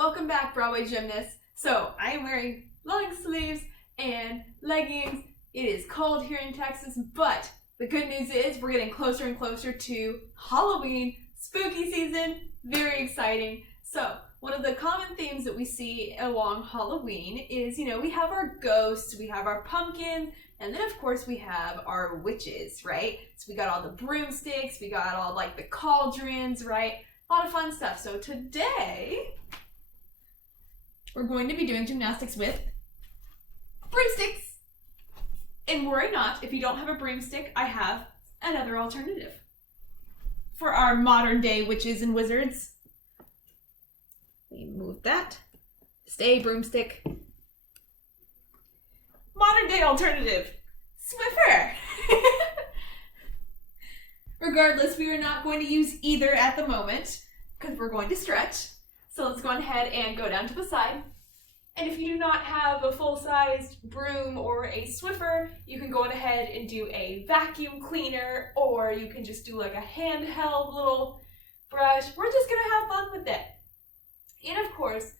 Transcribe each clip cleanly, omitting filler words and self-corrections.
Welcome back, Broadway gymnasts. So I am wearing long sleeves and leggings. It is cold here in Texas, but the good news is we're getting closer and closer to Halloween, spooky season, very exciting. So one of the common themes that we see along Halloween is, we have our ghosts, we have our pumpkins, and then of course we have our witches, right? So we got all the broomsticks, we got all like the cauldrons, right? A lot of fun stuff. So today, we're going to be doing gymnastics with broomsticks. And worry not, if you don't have a broomstick, I have another alternative for our modern day witches and wizards. Let me move that. Stay, broomstick. Modern day alternative, Swiffer. Regardless, we are not going to use either at the moment because we're going to stretch. So let's go ahead and go down to the side. And if you do not have a full-sized broom or a Swiffer, you can go ahead and do a vacuum cleaner, or you can just do like a handheld little brush. We're just gonna have fun with it. And of course,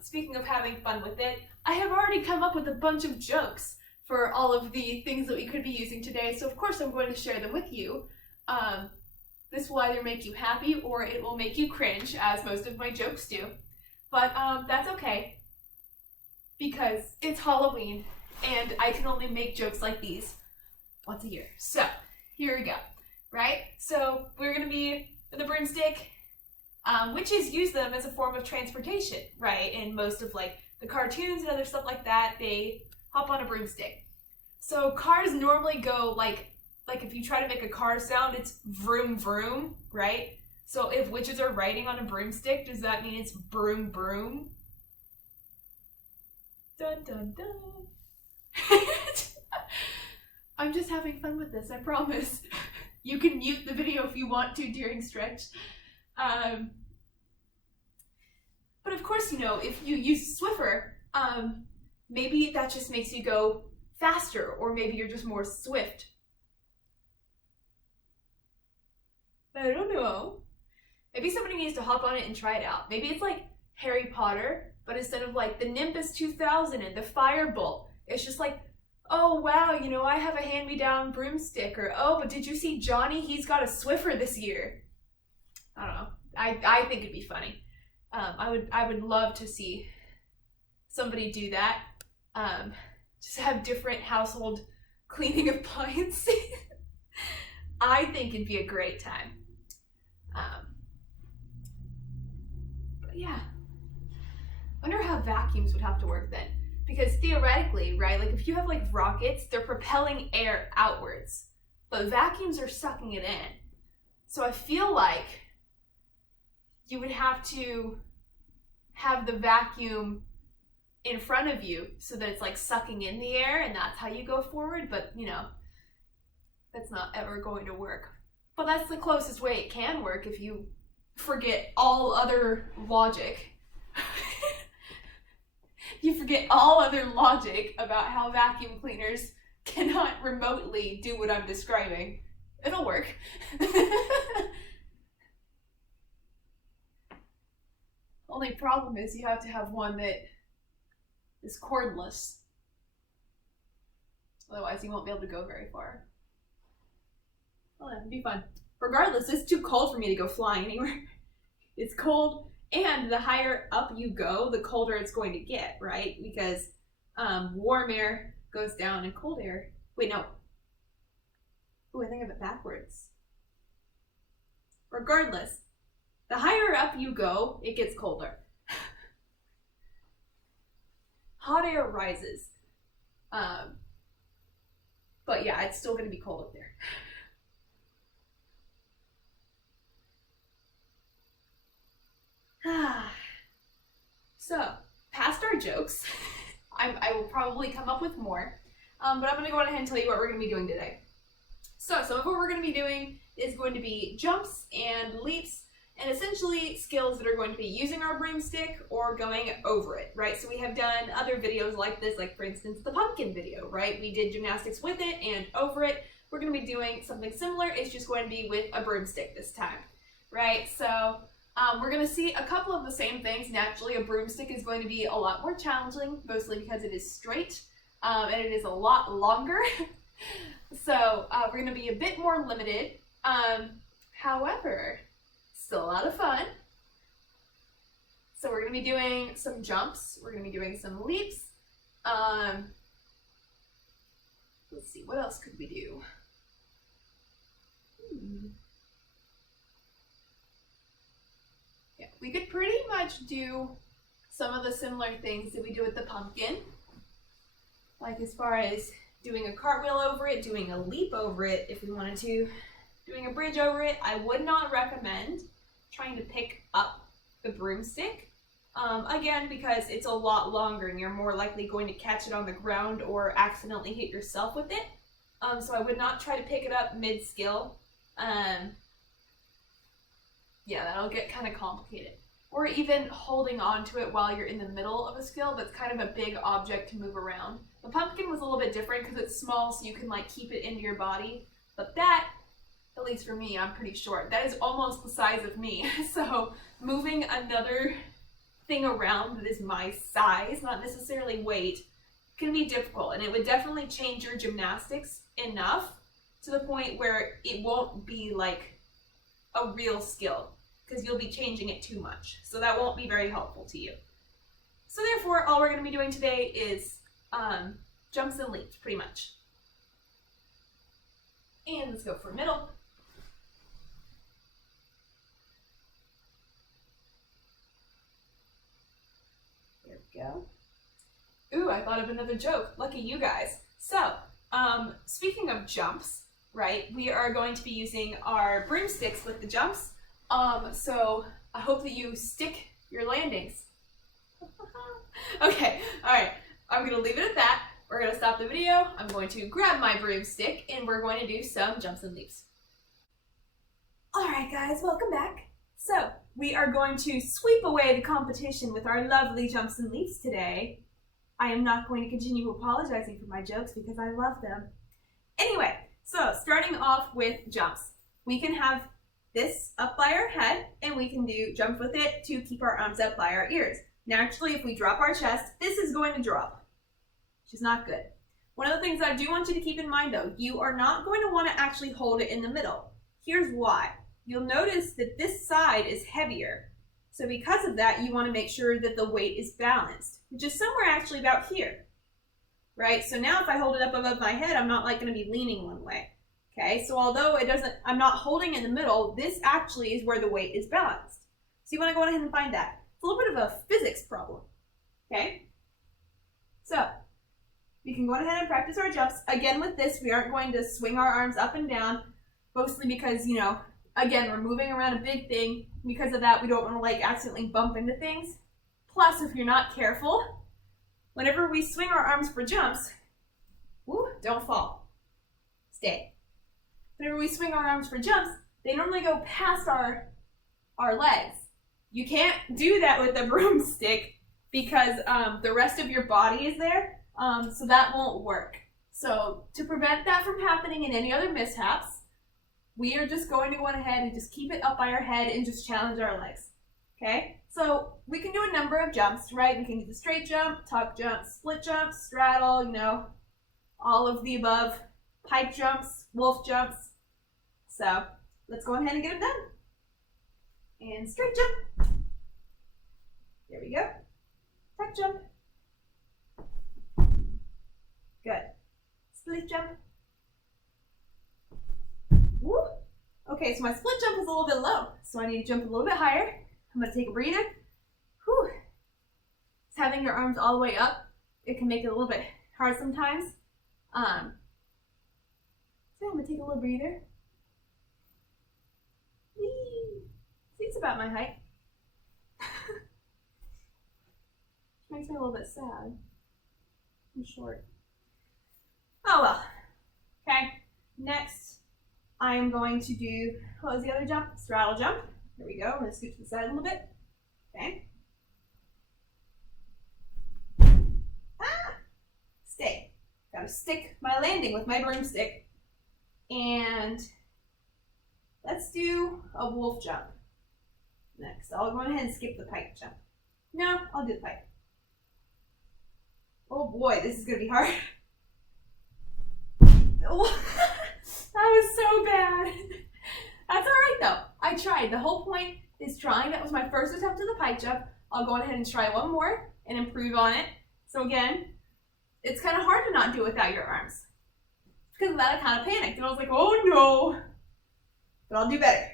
speaking of having fun with it, I have already come up with a bunch of jokes for all of the things that we could be using today. So of course I'm going to share them with you. This will either make you happy or it will make you cringe, as most of my jokes do. But that's okay, because it's Halloween and I can only make jokes like these once a year. So here we go, right? So we're gonna be with a broomstick. Witches use them as a form of transportation, right? In most of like the cartoons and other stuff like that, they hop on a broomstick. So cars normally go like if you try to make a car sound, it's vroom vroom, right? So if witches are riding on a broomstick, does that mean it's broom broom? Dun dun dun. I'm just having fun with this, I promise. You can mute the video if you want to during stretch. But of course, if you use Swiffer, maybe that just makes you go faster, or maybe you're just more swift. I don't know. Maybe somebody needs to hop on it and try it out. Maybe it's like Harry Potter, but instead of like the Nimbus 2000 and the Firebolt, it's just like, oh wow, I have a hand-me-down broomstick, or oh, but did you see Johnny? He's got a Swiffer this year. I don't know. I think it'd be funny. I would love to see somebody do that. Just have different household cleaning appliances. I think it'd be a great time. But yeah. I wonder how vacuums would have to work then. Because theoretically, right, like if you have like rockets, they're propelling air outwards. But vacuums are sucking it in. So I feel like you would have to have the vacuum in front of you so that it's like sucking in the air, and that's how you go forward. But that's not ever going to work. But that's the closest way it can work if you forget all other logic. You forget all other logic about how vacuum cleaners cannot remotely do what I'm describing. It'll work. Only problem is you have to have one that is cordless. Otherwise you won't be able to go very far. Well, that'd be fun. Regardless, it's too cold for me to go flying anywhere. It's cold, and the higher up you go, the colder it's going to get, right? Because warm air goes down and cold air. Wait, no. Oh, I think of it backwards. Regardless, the higher up you go, it gets colder. Hot air rises. But yeah, it's still going to be cold up there. So, past our jokes, I will probably come up with more, but I'm going to go ahead and tell you what we're going to be doing today. So, some of what we're going to be doing is going to be jumps and leaps, and essentially skills that are going to be using our broomstick or going over it, right? So we have done other videos like this, like for instance, the pumpkin video, right? We did gymnastics with it and over it. We're going to be doing something similar. It's just going to be with a broomstick this time, right? So We're going to see a couple of the same things. Naturally, a broomstick is going to be a lot more challenging, mostly because it is straight and it is a lot longer. So we're going to be a bit more limited. However, still a lot of fun. So we're going to be doing some jumps. We're going to be doing some leaps. Let's see, what else could we do? Yeah, we could pretty much do some of the similar things that we do with the pumpkin. Like as far as doing a cartwheel over it, doing a leap over it if we wanted to, doing a bridge over it. I would not recommend trying to pick up the broomstick. Again, because it's a lot longer and you're more likely going to catch it on the ground or accidentally hit yourself with it. So I would not try to pick it up mid-skill. Yeah, that'll get kind of complicated. Or even holding on to it while you're in the middle of a skill that's kind of a big object to move around. The pumpkin was a little bit different because it's small, so you can like keep it into your body. But that, at least for me, I'm pretty short. That is almost the size of me. So moving another thing around that is my size, not necessarily weight, can be difficult, and it would definitely change your gymnastics enough to the point where it won't be like a real skill because you'll be changing it too much. So that won't be very helpful to you. So therefore, all we're going to be doing today is jumps and leaps, pretty much. And let's go for middle. There we go. Ooh, I thought of another joke. Lucky you guys. So, speaking of jumps, right, we are going to be using our broomsticks with the jumps. So I hope that you stick your landings. Okay, all right. I'm going to leave it at that. We're going to stop the video. I'm going to grab my broomstick and we're going to do some jumps and leaps. All right, guys, welcome back. So we are going to sweep away the competition with our lovely jumps and leaps today. I am not going to continue apologizing for my jokes because I love them. Anyway, so starting off with jumps. We can have this up by our head and we can do jump with it to keep our arms up by our ears. Naturally, if we drop our chest, this is going to drop, which is not good. One of the things I do want you to keep in mind though, you are not going to want to actually hold it in the middle. Here's why. You'll notice that this side is heavier. So because of that, you want to make sure that the weight is balanced, which is somewhere actually about here, right? So now if I hold it up above my head, I'm not like going to be leaning one way, okay? So although I'm not holding in the middle, this actually is where the weight is balanced. So you want to go ahead and find that. It's a little bit of a physics problem, okay? So we can go ahead and practice our jumps. Again, with this, we aren't going to swing our arms up and down, mostly because, you know, again, we're moving around a big thing. Because of that, we don't want to like accidentally bump into things. Plus, if you're not careful, whenever we swing our arms for jumps, woo, don't fall, stay. Whenever we swing our arms for jumps, they normally go past our legs. You can't do that with a broomstick because the rest of your body is there, so that won't work. So to prevent that from happening and any other mishaps, we are just going to go ahead and just keep it up by our head and just challenge our legs, okay? So we can do a number of jumps, right? We can do the straight jump, tuck jump, split jump, straddle, you know, all of the above, pike jumps, wolf jumps. So let's go ahead and get them done. And straight jump. There we go. Tuck jump. Good. Split jump. Woo. Okay, so my split jump is a little bit low, so I need to jump a little bit higher. I'm going to take a breather. Whew. Just having your arms all the way up, it can make it a little bit hard sometimes. So I'm going to take a little breather. Whee. See, it's about my height. Makes me a little bit sad. I'm short. Oh well. Okay, next. I am going to do, what was the other jump? Straddle jump. There we go. I'm going to scoot to the side a little bit. Okay. Ah! Stay. Got to stick my landing with my broomstick. And let's do a wolf jump. Next, I'll go ahead and skip the pike jump. No, I'll do the pike. Oh boy, this is gonna be hard. Oh, that was so bad. That's all right though. I tried. The whole point is trying. That was my first attempt at the pike jump. I'll go ahead and try one more and improve on it. So again, it's kind of hard to not do it without your arms. Because of that, I kind of panicked and I was like, oh no. But I'll do better.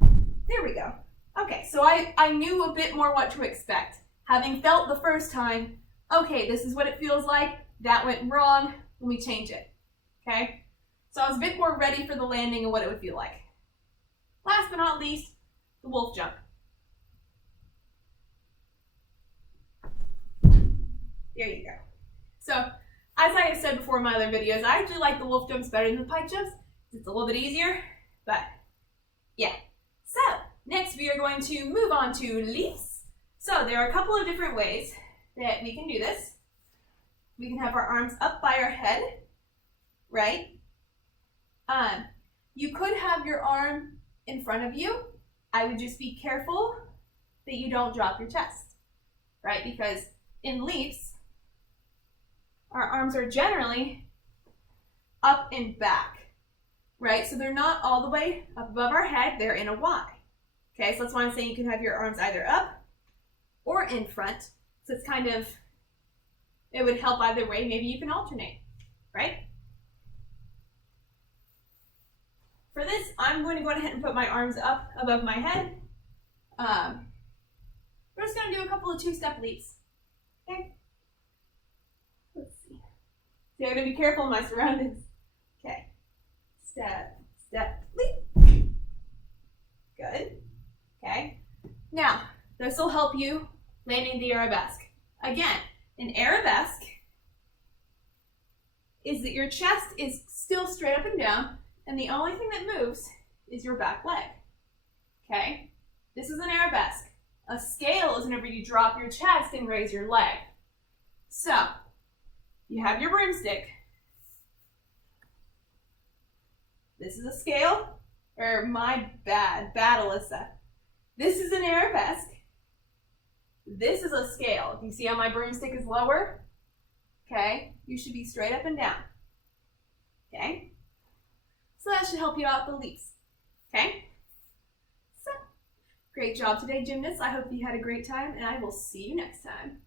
There we go. Okay, so I knew a bit more what to expect. Having felt the first time, okay, this is what it feels like. That went wrong. Let me change it. Okay? So I was a bit more ready for the landing and what it would feel like. Last but not least, the wolf jump. There you go. So, as I have said before in my other videos, I actually like the wolf jumps better than the pike jumps. It's a little bit easier, but yeah. So, next we are going to move on to leaps. So, there are a couple of different ways that we can do this. We can have our arms up by our head, right? You could have your arm in front of you. I would just be careful that you don't drop your chest, right? Because in leaps, our arms are generally up and back, right? So they're not all the way up above our head, they're in a Y. Okay, so that's why I'm saying you can have your arms either up or in front. So it's kind of, it would help either way. Maybe you can alternate, right? For this, I'm going to go ahead and put my arms up above my head. We're just going to do a couple of two-step leaps, okay? Let's see. See, I'm going to be careful in my surroundings. Okay. Step, step, leap. Good. Okay. Now, this will help you landing the arabesque. Again, an arabesque is that your chest is still straight up and down, and the only thing that moves is your back leg. Okay? This is an arabesque. A scale is whenever you drop your chest and raise your leg. So, you have your broomstick. This is a scale, or my bad Alyssa. This is an arabesque. This is a scale. You see how my broomstick is lower? Okay, you should be straight up and down. Okay, so that should help you out with the leaps. Okay, so great job today, gymnasts. I hope you had a great time, and I will see you next time.